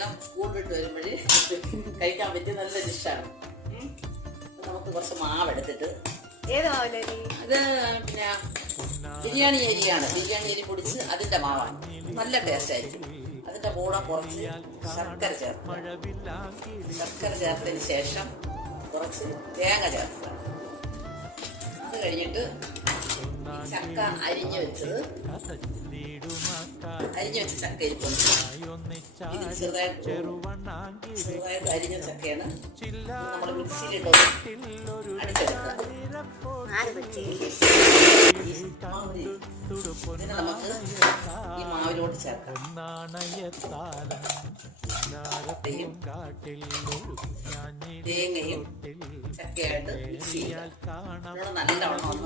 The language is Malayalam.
തേങ്ങ കൂടിട്ട് വരുമ്പോൾ കഴിക്കാൻ പറ്റിയ നല്ല ഡിഷാണ്. നമുക്ക് കുറച്ച് മാവെടുത്തിട്ട് ഏത് മാവിലരി? അത് പിന്നെ ബിരിയാണി അരിയാണ്. ബിരിയാണി അരി പൊടിച്ച് അതിൻ്റെ മാവാണ്. നല്ല ടേസ്റ്റ് ആയിരിക്കും. അതിൻ്റെ കൂടെ കുറച്ച് ശർക്കര ചേർക്കുക. ശർക്കര ചേർത്തതിന് ശേഷം കുറച്ച് തേങ്ങ ചേർക്കുക. അത് കഴിഞ്ഞിട്ട് ചക്ക അരിഞ്ഞു വെച്ച ചക്കയിൽ കൊണ്ട് ഇത് ചെറുതായിട്ട് അരിഞ്ഞ ചക്കയാണ് നമ്മൾ മിക്സിയിലിട്ട് അടിച്ചെടുക്കുക. ഇതിനെ നമുക്ക് ഈ മാവിലോട്ട് ചേർക്കാം. തേങ്ങയും ചക്കയായിട്ട് മിക്സ് ചെയ്യാം. നല്ലവണ്ണം